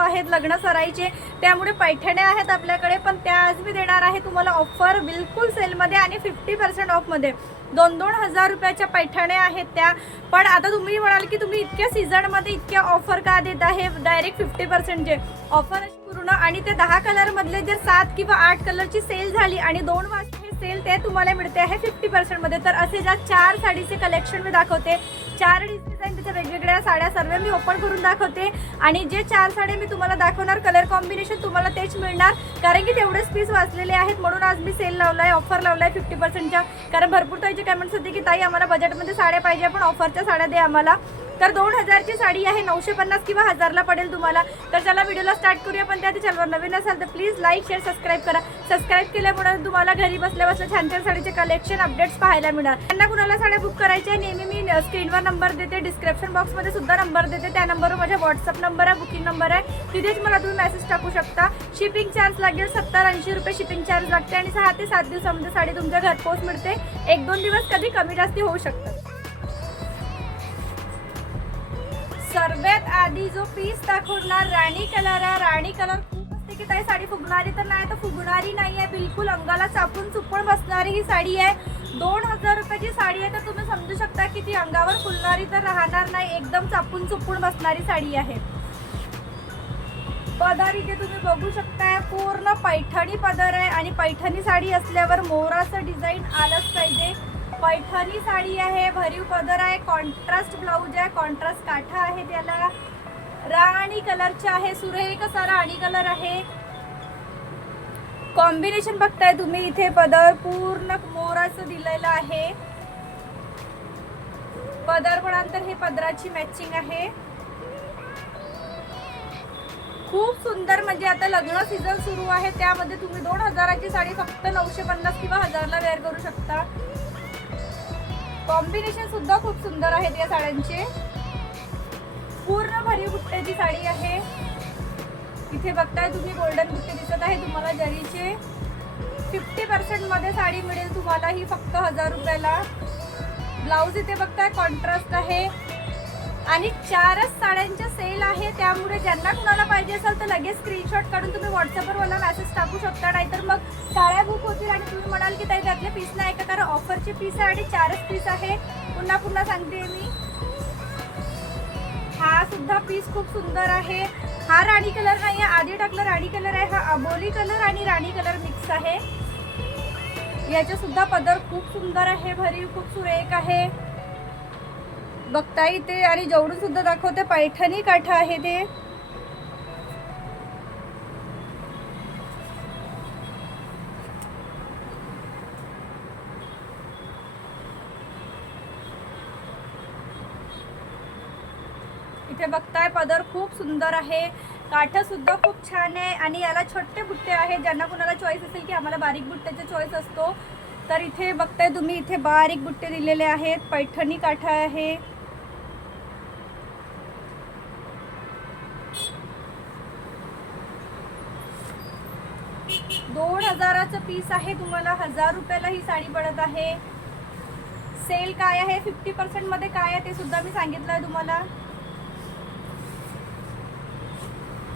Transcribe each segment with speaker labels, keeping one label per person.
Speaker 1: आहेत लग्न सरायचे त्यामुळे पैठण्या आहेत आपल्याकडे पण त्या आज मी देणार आहे तुम्हाला ऑफर बिलकुल सेलमध्ये आणि फिफ्टी पर्सेंट ऑफमध्ये दोन दोन हजार रुपयाच्या पैठण्या आहेत त्या. पण आता तुम्ही म्हणाल की तुम्ही इतक्या सीझनमध्ये इतक्या ऑफर का देत? आहे डायरेक्ट फिफ्टी पर्सेंटचे ऑफर पूर्ण आणि ते दहा कलरमधले जर सात किंवा आठ कलरची सेल झाली आणि दोन वाजता हे सेल ते तुम्हाला मिळते आहे फिफ्टी पर्सेंटमध्ये तर असे ज्या चार साडीचे कलेक्शन मी दाखवते चार डिझाईन वेगवेगळ्या साड्या सर्व मी ओपन करून दाखवते. आणि जे चार साड्या मी तुम्हाला दाखवणार कलर कॉम्बिनेशन तुम्हाला तेच मिळणार. कारण की तेवढेच पीस वाचलेले आहेत म्हणून आज मी सेल लावला आहे ऑफर लावला आहे फिफ्टी पर्सेंटच्या कारण भरपूर ताईचे कमेंट्स होते की ताई आम्हाला बजेटमध्ये साड्या पाहिजे पण ऑफरच्या साड्या दे आम्हाला. तर दोन हजारची साडी आहे नऊशे पन्नास किंवा हजारला पडेल तुम्हाला. तर चला व्हिडिओला स्टार्ट करूया पण त्या चॅनलवर नवीन असाल तर प्लीज लाईक शेअर सबस्क्राईब करा. सबस्क्राईब केल्यामुळे तुम्हाला घरी बसल्या बसल्या छान छान साडीचे कलेक्शन अपडेट्स पाहायला मिळणार. त्यांना कुणाला साड्या बुक करायच्या नेहमी मी स्क्रीनवर नंबर देते डिस्क्रिप्शन बॉक्समध्ये सुद्धा नंबर देते. त्या नंबरवर माझ्या व्हॉट्सअप नंबर आहे बुकिंग नंबर आहे. तिथेच मला तुम्ही मेसेज टाकू शकता. शिपिंग चार्ज लागेल सत्तर ऐंशी रुपये शिपिंग चार्ज लागते आणि सहा ते सात दिवसामध्ये साडी तुमच्या घरपोच मिळते. एक दोन दिवस कधी कमी जास्ती होऊ शकतात. सर्वात आधी जो पीस दाखवणार राणी कलर आहे राणी कलर खूप असते की ताई साडी फुगणारी तर नाही तर फुगणारी नाही आहे बिलकुल अंगाला चापून चुपून बसणारी ही साडी आहे. दोन हजार रुपयाची साडी आहे तर तुम्ही समजू शकता की ती अंगावर फुलणारी तर राहणार नाही एकदम चापून चुपून बसणारी साडी आहे. पदर इथे तुम्ही बघू शकताय पूर्ण पैठणी पदर आहे आणि पैठणी साडी असल्यावर मोराचं डिझाईन आलंच पाहिजे. पैठणी साडी आहे भरीव पदर आहे कॉन्ट्रास्ट ब्लाऊज आहे कॉन्ट्रास्ट काठा आहे त्याला. राणी कलरचे आहे सुरेख असा राणी कलर आहे. कॉम्बिनेशन बघताय तुम्ही इथे पदर पूर्ण मोराचं दिलेलं आहे. पदर म्हणाल हे पदराची मॅचिंग आहे. खूप सुंदर म्हणजे आता लग्न सीझन सुरू आहे त्यामध्ये तुम्ही दोन हजाराची साडी फक्त नऊशे पन्नास किंवा हजारला वेअर करू शकता. कॉम्बिनेशन सुद्धा खूप सुंदर आहेत या साड्यांचे. पूर्ण भरीव बुट्ट्याची साडी आहे. इथे बघताय तुम्ही गोल्डन बुट्टे दिसत आहे. तुम्हाला जरीचे फिफ्टी पर्सेंटमध्ये साडी मिळेल तुम्हाला ही फक्त हजार रुपयाला. ब्लाऊज इथे बघताय कॉन्ट्रास्ट आहे. आणि चारच साड्यांच्या सेल आहे त्यामुळे ज्यांना कुणाला पाहिजे असेल तर लगेच स्क्रीनशॉट काढून तुम्ही व्हॉट्सअपवर मला मेसेज टाकू शकता. नाहीतर मग साड्या बुक होतील आणि तुम्ही म्हणाल की ताई त्यातले पीस नाही का? कारण ऑफरचे पीस आहे आणि चारच पीस आहे. पुन्हा पुन्हा सांगते मी. हा सुद्धा पीस खूप सुंदर आहे. हा राणी कलर नाही आहे आधी टाकलं राणी कलर आहे. हा अबोली कलर आणि राणी कलर मिक्स आहे. याचे सुद्धा पदर खूप सुंदर आहे. भरीव खूप सुरेख आहे. बघता इथे आणि जेवढून सुद्धा दाखवते पैठणी काठा आहे ते. इथे बघताय पदर खूप सुंदर आहे. काठ सुद्धा खूप छान आहे आणि याला छोटे बुट्टे आहे ज्यांना कुणाला चॉईस असेल की आम्हाला बारीक बुट्ट्याचा चॉईस असतो. तर इथे बघताय तुम्ही इथे बारीक बुट्टे दिलेले आहेत. पैठणी काठा आहे दोन हजाराचं पीस आहे. तुम्हाला हजार रुपयाला ही साडी पडत आहे. सेल काय आहे? फिफ्टी पर्सेंटमध्ये काय आहे ते सुद्धा मी सांगितलं आहे तुम्हाला.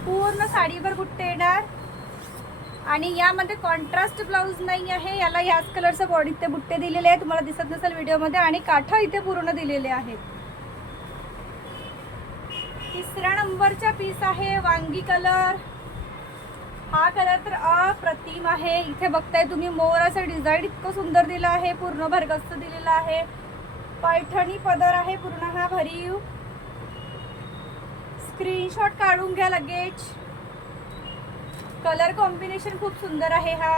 Speaker 1: पूर्ण साडीवर बुट्टे येणार. आणि यामध्ये कॉन्ट्रास्ट ब्लाऊज नाही आहे. याला ह्याच कलरचं बॉडी ते बुट्टे दिलेले आहे तुम्हाला दिसत नसेल व्हिडिओमध्ये. आणि काठा इथे पूर्ण दिलेले आहेत. तिसऱ्या नंबरचा पीस आहे. वांगी कलर हा कलर तर अप्रतिम आहे. इथे बघताय तुम्ही मोर असं डिझाईन इतकं सुंदर दिलं आहे पूर्ण भरगस्त दिलेलं आहे. पैठणी पदर आहे पूर्ण हा भरीव. स्क्रीनशॉट काढून घ्या लगेच. कलर कॉम्बिनेशन खूप सुंदर आहे हा.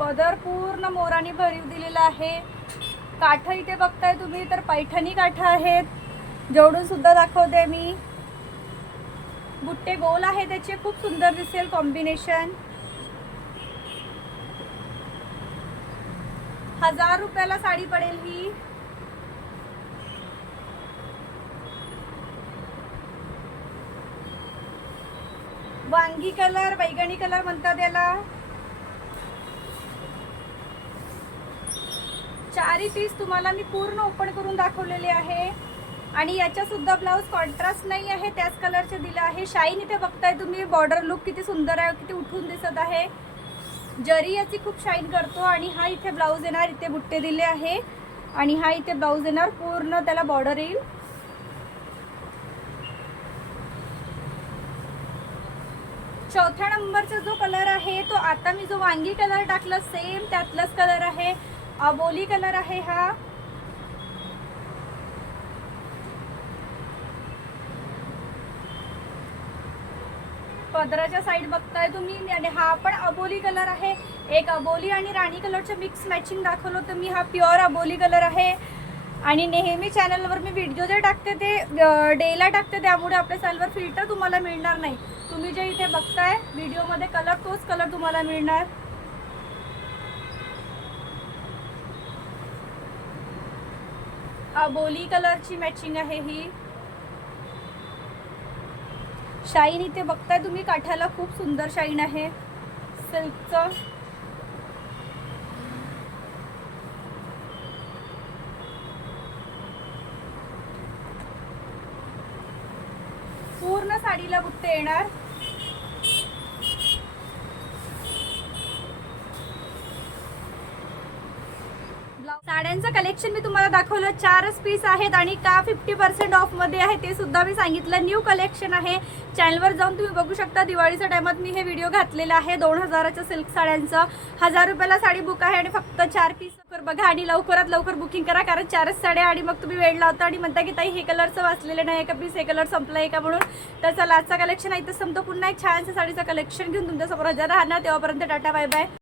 Speaker 1: पदर पूर्ण मोराने भरीव दिलेला आहे. काठ इथे बघताय तुम्ही तर पैठणी काठ आहेत. जेवढून सुद्धा दाखवते मी. बुट्टे गोल आहे त्याचे खूप सुंदर दिसेल कॉम्बिनेशन हजार रुपयाला साडी पडेल ही. वांगी कलर बैगणी कलर म्हणतात याला. चारही पीस तुम्हाला मी पूर्ण ओपन करून दाखवलेले आहे. आणि याच्यासुद्धा ब्लाऊज कॉन्ट्रास्ट नाही आहे त्याच कलरचे दिलं आहे. शाईन इथे बघताय तुम्ही बॉर्डर लुक किती सुंदर आहे किती उठून दिसत आहे. जरी याची खूप शाईन करतो आणि हा इथे ब्लाऊज येणार इथे बुट्टे दिले आहे. आणि हा इथे ब्लाऊज येणार पूर्ण त्याला बॉर्डर येईल. चौथ्या नंबरचा जो कलर आहे तो आता मी जो वांगी कलर टाकला सेम त्यातलाच कलर आहे. अबोली कलर आहे हा. पदराच्या साईड बघताय तुम्ही आणि हा पण अबोली कलर आहे. एक अबोली आणि राणी कलरचं मिक्स मॅचिंग दाखवलं होतं. मी हा प्युअर अबोली कलर आहे. आणि नेहमी चॅनलवर मी व्हिडिओ जे टाकते ते डेला टाकते त्यामुळे आपल्या चॅनलवर फिल्टर तुम्हाला मिळणार नाही. तुम्ही जे इथे बघताय व्हिडिओमध्ये कलर तोच कलर तुम्हाला मिळणार. अबोली कलरची मॅचिंग आहे ही. शाईन इथे बघताय तुम्ही काठाला खूप सुंदर शाईन आहे. सिल्कचं. पूर्ण साडीला बुट्टे येणार. साड्यांचं कलेक्शन मी तुम्हाला दाखवलं. चारच पीस आहेत आणि का फिफ्टी पर्सेंट ऑफमध्ये आहे ते सुद्धा मी सांगितलं. न्यू कलेक्शन आहे. चॅनलवर जाऊन तुम्ही बघू शकता. दिवाळीच्या टायमात मी हे व्हिडिओ घातलेला आहे. दोन हजाराच्या सिल्क साड्यांचं. हजार रुपयाला साडी बुक आहे आणि फक्त चार पीस बघा आणि लवकरात लवकर बुकिंग करा. कारण चारच साड्या आणि मग तुम्ही वेळ लावता आणि म्हणता की ताई हे कलरचं वाचलेलं नाही. का पीस हे कलर संपलं आहे का म्हणून? तर चला आजचा कलेक्शन आहे. तर संपतो. पुन्हा एक छानसं साडीचं कलेक्शन घेऊन तुमच्यासमोर हजर राहणार. तेव्हापर्यंत टाटा बाय बाय